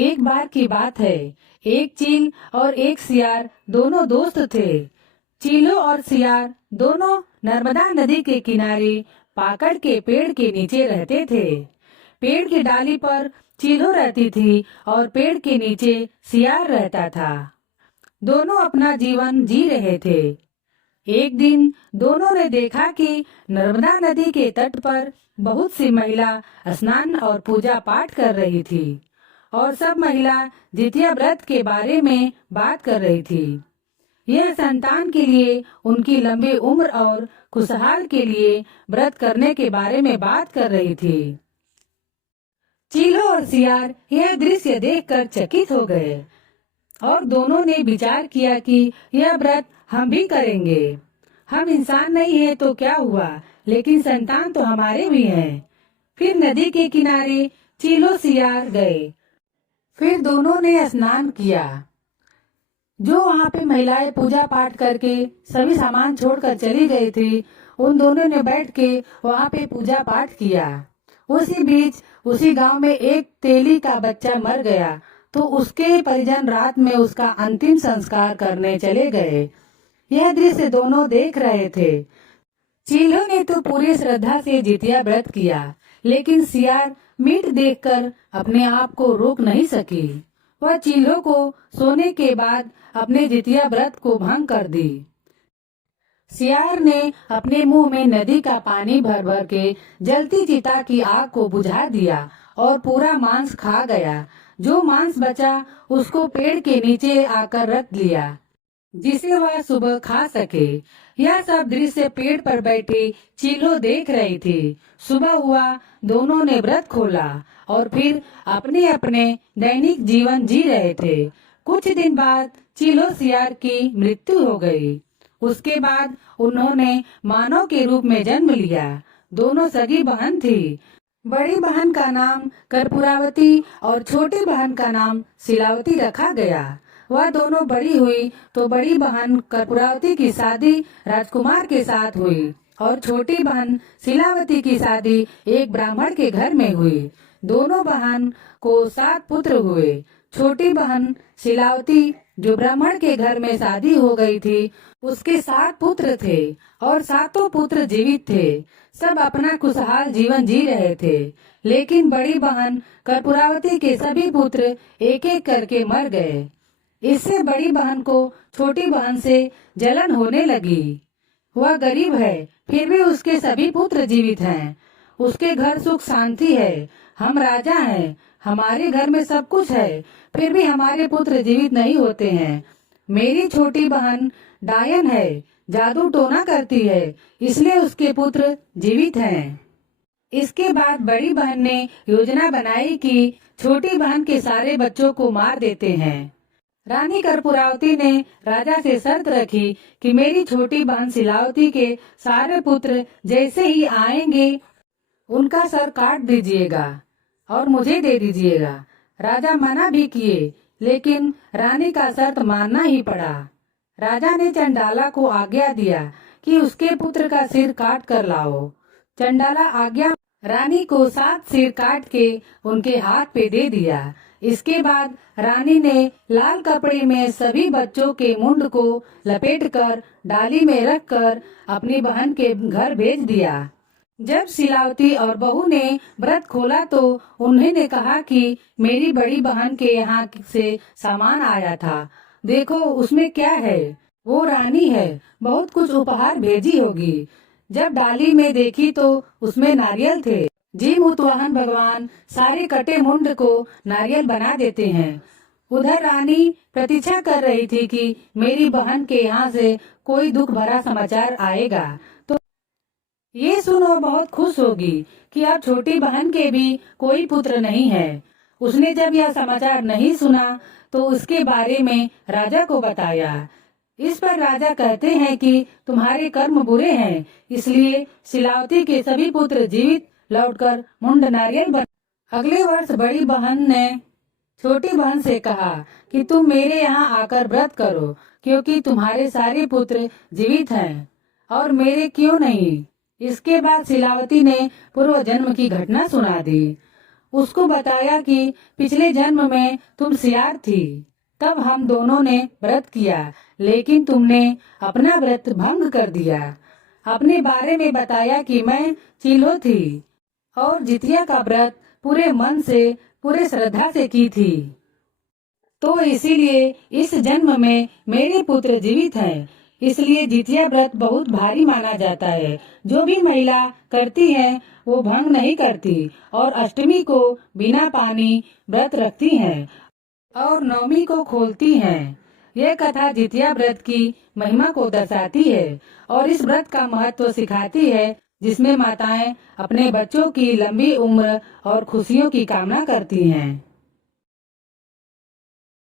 एक बार की बात है, एक चील और एक सियार दोनों दोस्त थे। चीलो और सियार दोनों नर्मदा नदी के किनारे पाकड़ के पेड़ के नीचे रहते थे। पेड़ की डाली पर चीलो रहती थी और पेड़ के नीचे सियार रहता था। दोनों अपना जीवन जी रहे थे। एक दिन दोनों ने देखा कि नर्मदा नदी के तट पर बहुत सी महिला स्नान और पूजा पाठ कर रही थी और सब महिला जितिया व्रत के बारे में बात कर रही थी। यह संतान के लिए, उनकी लंबी उम्र और खुशहाल के लिए व्रत करने के बारे में बात कर रही थी। चीलो और सियार यह दृश्य देखकर चकित हो गए और दोनों ने विचार किया कि यह व्रत हम भी करेंगे। हम इंसान नहीं है तो क्या हुआ, लेकिन संतान तो हमारे भी हैं। फिर नदी के किनारे चीलो सियार गए। फिर दोनों ने स्नान किया। जो वहाँ पे महिलाएं पूजा पाठ करके सभी सामान छोड़कर चली गई थी, उन दोनों ने बैठ के वहाँ पे पूजा पाठ किया। उसी बीच उसी गांव में एक तेली का बच्चा मर गया, तो उसके परिजन रात में उसका अंतिम संस्कार करने चले गए। यह दृश्य दोनों देख रहे थे। चीलो ने तो पूरी श्रद्धा से जितिया व्रत किया, लेकिन सियार मीट देखकर अपने आप को रोक नहीं सकी। वह चीलो को सोने के बाद अपने जितिया व्रत को भंग कर दी। सियार ने अपने मुंह में नदी का पानी भर भर के जलती चिता की आग को बुझा दिया और पूरा मांस खा गया। जो मांस बचा उसको पेड़ के नीचे आकर रख लिया, जिसे वह सुबह खा सके। यह सब दृश्य पेड़ पर बैठी चीलो देख रही थी। सुबह हुआ, दोनों ने व्रत खोला और फिर अपने अपने दैनिक जीवन जी रहे थे। कुछ दिन बाद चीलो सियार की मृत्यु हो गई। उसके बाद उन्होंने मानव के रूप में जन्म लिया। दोनों सगी बहन थी। बड़ी बहन का नाम कर्पूरावती और छोटी बहन का नाम शिलावती रखा गया। वह दोनों बड़ी हुई तो बड़ी बहन कर्पूरावती की शादी राजकुमार के साथ हुई और छोटी बहन शिलावती की शादी एक ब्राह्मण के घर में हुई। दोनों बहन को 7 पुत्र हुए। छोटी बहन शिलावती, जो ब्राह्मण के घर में शादी हो गई थी, उसके 7 पुत्र थे और 7 पुत्र जीवित थे। सब अपना खुशहाल जीवन जी रहे थे। लेकिन बड़ी बहन कर्पूरावती के सभी पुत्र एक एक करके मर गए। इससे बड़ी बहन को छोटी बहन से जलन होने लगी। वह गरीब है, फिर भी उसके सभी पुत्र जीवित हैं। उसके घर सुख शांति है। हम राजा हैं, हमारे घर में सब कुछ है, फिर भी हमारे पुत्र जीवित नहीं होते हैं। मेरी छोटी बहन डायन है, जादू टोना करती है, इसलिए उसके पुत्र जीवित हैं। इसके बाद बड़ी बहन ने योजना बनाई कि छोटी बहन के सारे बच्चों को मार देते हैं। रानी कर्पूरावती ने राजा से शर्त रखी कि मेरी छोटी बहन शिलावती के सारे पुत्र जैसे ही आएंगे उनका सर काट दीजिएगा और मुझे दे दीजिएगा। राजा मना भी किए, लेकिन रानी का शर्त मानना ही पड़ा। राजा ने चंडाला को आज्ञा दिया कि उसके पुत्र का सिर काट कर लाओ। चंडाला आज्ञा रानी को 7 सिर काट के उनके हाथ पे दे दिया। इसके बाद रानी ने लाल कपड़े में सभी बच्चों के मुंड को लपेटकर डाली में रखकर अपनी बहन के घर भेज दिया। जब शिलावती और बहू ने व्रत खोला तो उन्होंने कहा कि मेरी बड़ी बहन के यहाँ से सामान आया था, देखो उसमें क्या है। वो रानी है, बहुत कुछ उपहार भेजी होगी। जब डाली में देखी तो उसमें नारियल थे। जी मुतवाहन भगवान सारे कटे मुंड को नारियल बना देते हैं। उधर रानी प्रतीक्षा कर रही थी कि मेरी बहन के यहाँ से कोई दुख भरा समाचार आएगा तो ये सुन वो बहुत खुश होगी कि अब छोटी बहन के भी कोई पुत्र नहीं है। उसने जब यह समाचार नहीं सुना तो उसके बारे में राजा को बताया। इस पर राजा कहते हैं कि तुम्हारे कर्म बुरे हैं, इसलिए शिलावती के सभी पुत्र जीवित लौटकर मुंड नारियल बन। अगले वर्ष बड़ी बहन ने छोटी बहन से कहा कि तुम मेरे यहाँ आकर व्रत करो, क्योंकि तुम्हारे सारे पुत्र जीवित हैं और मेरे क्यों नहीं। इसके बाद शिलावती ने पूर्व जन्म की घटना सुना दी। उसको बताया कि पिछले जन्म में तुम सियार थी, तब हम दोनों ने व्रत किया, लेकिन तुमने अपना व्रत भंग कर दिया। अपने बारे में बताया कि मैं चिल्हो थी और जितिया का व्रत पूरे मन से, पूरे श्रद्धा से की थी, तो इसीलिए इस जन्म में मेरे पुत्र जीवित हैं। इसलिए जितिया व्रत बहुत भारी माना जाता है। जो भी महिला करती है वो भंग नहीं करती और अष्टमी को बिना पानी व्रत रखती हैं और नवमी को खोलती हैं। यह कथा जितिया व्रत की महिमा को दर्शाती है और इस व्रत का महत्व सिखाती है, जिसमें माताएं अपने बच्चों की लंबी उम्र और खुशियों की कामना करती हैं।